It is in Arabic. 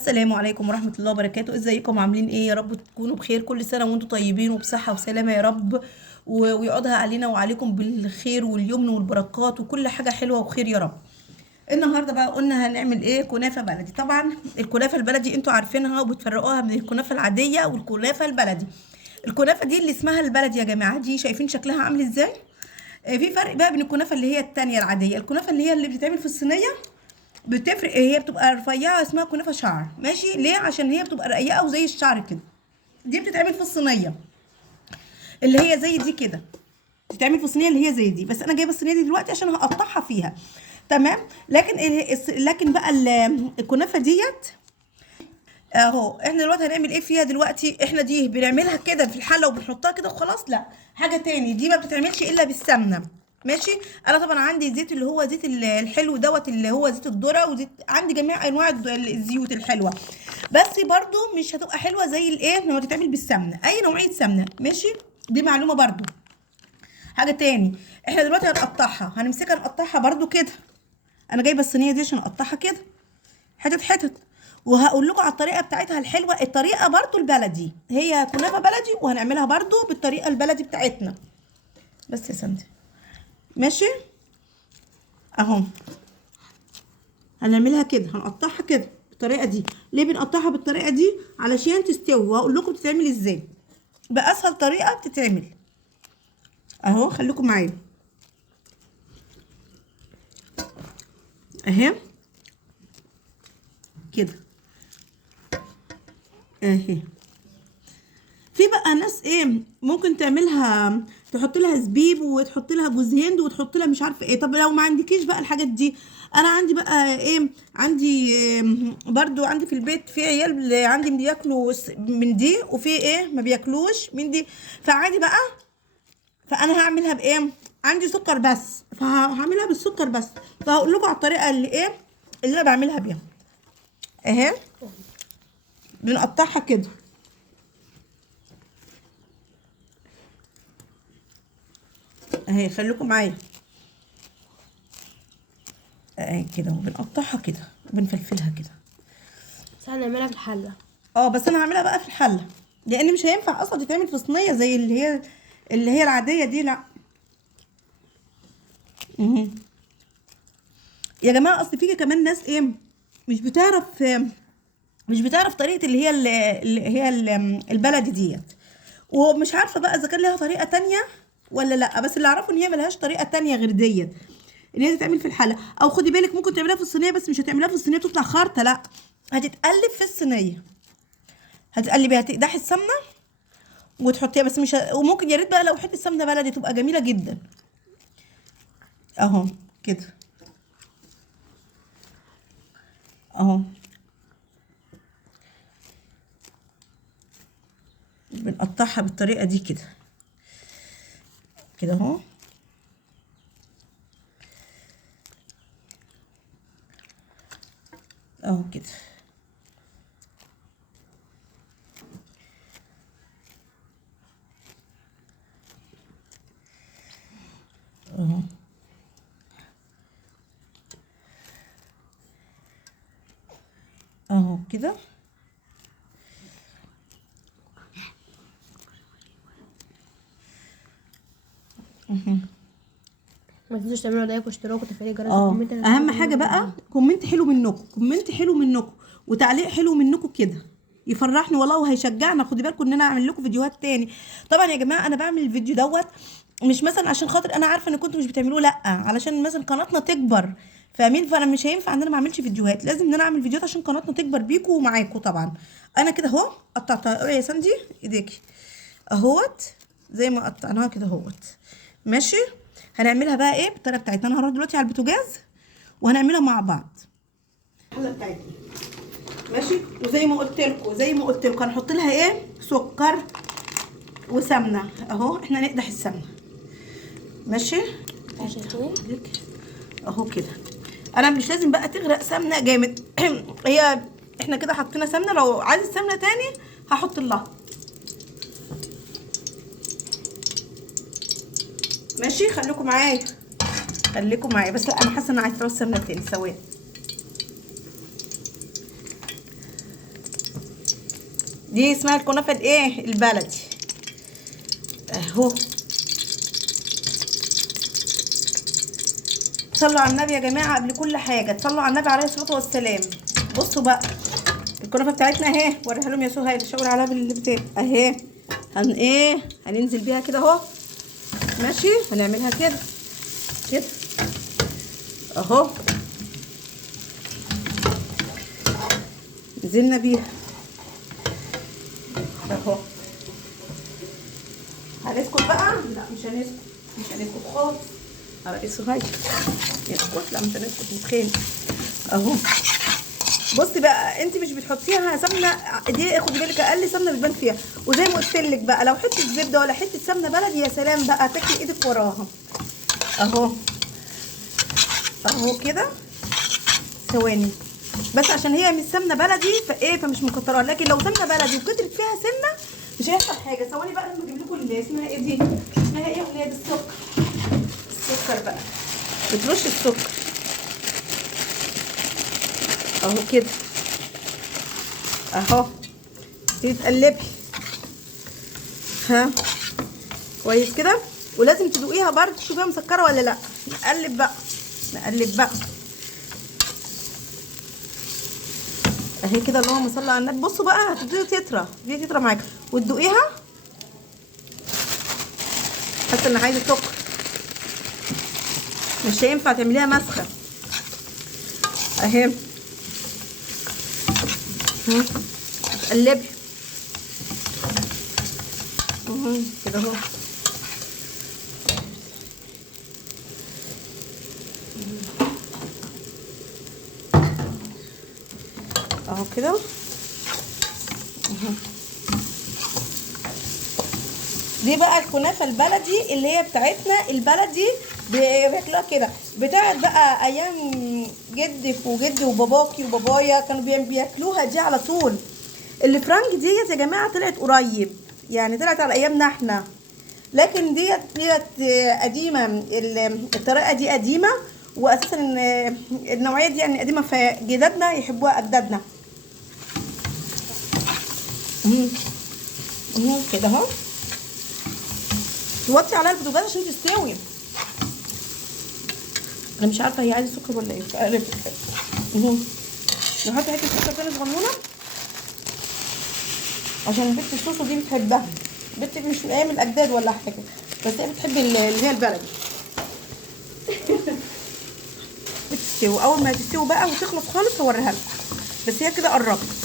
السلام عليكم ورحمة الله وبركاته. ازيكم عاملين ايه؟ يا رب تكونوا بخير. كل سنة وانتم طيبين وبصحة وسلامة يا رب، ويقعدها علينا وعليكم بالخير واليمن والبركات وكل حاجة حلوة وخير يا رب. النهارده بقى قلنا هنعمل ايه؟ كنافة بلدي. طبعا الكنافة البلدي انتوا عارفينها وبتفرقوها من الكنافة العادية والكنافة البلدي. الكنافة دي اللي اسمها البلدي يا جماعة، دي شايفين شكلها عامل ازاي؟ في فرق بقى بين الكنافة اللي هي التانية العادية. الكنافة اللي هي اللي بتتعمل في الصينية بتفرق، هي بتبقى رفيعه اسمها كنافه شعر، ماشي؟ ليه؟ عشان هي بتبقى رقيقه وزي الشعر كده. دي بتتعمل في الصينيه اللي هي زي دي كده، بتتعمل في الصينيه اللي هي زي دي، بس انا جايبه الصينيه دي دلوقتي عشان هقطعها فيها. تمام. لكن بقى الكنافه ديت اهو. احنا دلوقتي هنعمل ايه فيها دلوقتي؟ احنا دي بنعملها كده في الحله وبنحطها كده وخلاص؟ لا، حاجه تاني. دي ما بتتعملش الا بالسمنه، ماشي؟ انا طبعا عندي زيت اللي هو زيت الحلو دوت، اللي هو زيت الذره، وزيت عندي جميع انواع الزيوت الحلوه. بس برضو مش هتبقى حلوه زي الايه لما تتعمل بالسمنه، اي نوعيه سمنه، ماشي؟ دي معلومه برضو. حاجه تاني، احنا دلوقتي هنقطعها، هنمسكها نقطعها برضو كده. انا جايبه الصينيه دي عشان اقطعها كده حتت حتت، وهقول لكم على الطريقه بتاعتها الحلوه. الطريقه برضو البلدي، هي كنافه بلدي وهنعملها برضو بالطريقه البلدي بتاعتنا. بس يا سندي، ماشي؟ اهو هنعملها كده، هنقطعها كده بالطريقه دي. ليه بنقطعها بالطريقه دي؟ علشان تستوي، وهقول لكم بتتعمل ازاي باسهل طريقه بتتعمل. اهو خليكم معايا اهي كده اهي. في بقى ناس ايه ممكن تعملها، تحط لها زبيب وتحط لها جوز هند وتحط لها مش عارفه ايه. طب لو ما عندكيش بقى الحاجات دي، انا عندي بقى ايه، عندي إيه، برضو عندي في البيت في عيال عندي بياكلوا من دي، وفي ايه ما بياكلوش من دي. فعادي بقى، فانا هعملها بايه؟ عندي سكر بس، فهعملها بالسكر بس. فهقول لكم على الطريقه اللي ايه اللي انا بعملها بيها. اهي بنقطعها كده اهي، خليكم معايا اهي كده، وبنقطعها كده وبنفلفلها كده. بس هنعملها في الحلة. اه بس انا هعملها بقى في الحله، لان مش هينفع اصلا تتعمل في صينيه زي اللي هي العاديه دي، لا. مهم. يا جماعه اصل في كمان ناس ايه مش بتعرف مش بتعرف طريقه البلدي ديت، ومش عارفه بقى اذا كان لها طريقه تانية ولا لا. بس اللي اعرفه ان هي ملهاش طريقه تانية غير ديت، ان هي تتعمل في الحله. او خدي بالك ممكن تعملها في الصينيه، بس مش هتعملها في الصينيه تطلع خارطه، لا، هتتقلب في الصينيه. هتقلبيها، تقدحي السمنه وتحطيها، بس مش وممكن يا ريت بقى لو حته سمنه بلدي تبقى جميله جدا. اهو كده اهو، بنقطعها بالطريقه دي كده كده اهو. اهو كده اهو. اهو كده ما تنسوش تعملوا لايك واشتراك وتفعيل الجرس اه. وكومنت. اهم حاجه بقى كومنت حلو منكم، كومنت حلو منكم وتعليق حلو منكم كده يفرحني والله وهيشجعنا. خدي بالكم ان انا اعمل لكم فيديوهات تاني. طبعا يا جماعه انا بعمل الفيديو دوت مش مثلا عشان خاطر انا عارفه ان كنتوا مش بتعملوه، لا، علشان مثلا قناتنا تكبر، فاهمين؟ فانا مش هينفع ان انا ما اعملش فيديوهات، لازم ان انا اعمل فيديوهات عشان قناتنا تكبر بيكم ومعاكم طبعا. انا كده اهو قطعتها يا ساندي ايديكي اهوت، زي ما قطعناها كده اهوت، ماشي؟ هنعملها بقى ايه بالطريقه بتاعتنا. انا هروح دلوقتي على البوتاجاز وهنعملها مع بعض الحله بتاعتنا، ماشي؟ وزي ما قلت لكم هنحط لها ايه، سكر وسمنه. اهو احنا نقدح السمنه، ماشي؟ اهو كده. انا مش لازم بقى تغرق سمنه جامد هي احنا كده حطينا سمنه، لو عايز سمنه تاني هحط لها، ماشي؟ خليكم معايا خليكم معايا. بس لا، انا حاسه ان عايزه سمنه تاني، ثواني. دي اسمها الكنافه الايه البلدي اهو. صلوا على النبي يا جماعه قبل كل حاجه، صلوا على النبي عليه الصلاه والسلام. بصوا بقى الكنافه بتاعتنا اهي، وريها لهم يا سهيل شاور عليها بالبتاع اهي. هننزل بيها كده اهو ماشي. هنعملها كده كده اهو، نزلنا بيها اهو. هنسكت بقى؟ لا مش هنسكت خالص على ايه سهيل يسكت؟ لا مش هنسكت نتخانق اهو. بصي بقى انت مش بتحطيها سمنه دي، خدي بالك اقل سمنه بتبان فيها. وزي ما قلت لك بقى لو حته زبده ولا حته سمنه بلدي يا سلام بقى، تاكلي ايدك وراها اهو اهو كده. ثواني بس عشان هي مش سمنه بلدي فمش مكترها، لكن لو سمنه بلدي وكترت فيها سنه مش هيحصل حاجه. ثواني بقى لما اجيب لكم اللي اسمها ايه دي، اسمها ايه يا ولاد؟ السكر بقى. بترش السكر اهو كده اهو. تقلبي ها كويس كده، ولازم تدوقيها برضه تشوفيها مسكره ولا لا. نقلب بقى اهي كده. اللهم صل على النبي. بصوا بقى هتبتدي تترى معاكي وتدوقيها. حاسه ان عايزه سكر، مش هينفع تعمليها مسخه اهي. تقلبي كده اهو اهو كده اهو. دي بقى الكنافه البلدي اللي هي بتاعتنا البلدي، بياكلوها كده. بتاعت بقى ايام جدك وجدي وباباكي وبابايا كانوا بياكلوها دي على طول. الفرنك ديت يا جماعه طلعت قريب، يعني طلعت على ايامنا احنا، لكن ديت قديمه. الطريقه دي قديمه، واساسا النوعيه دي يعني قديمه، فجدادنا يحبوها اجدادنا. كده اهو. توطي عليها البوتاجاز عشان تستوي. انا مش عارفه هي عايزه سكر ولا ايه، فقرب نحط حته سكر تاني صغنونه عشان البت الصوصه دي بتحبها. بنتك مش من ايام الاجداد ولا حاجه، بس هي بتحب اللي هي البلدي. بتستوي. اول ما تستوي بقى وتخلص خالص هوريها لكم، بس هي كده قربت.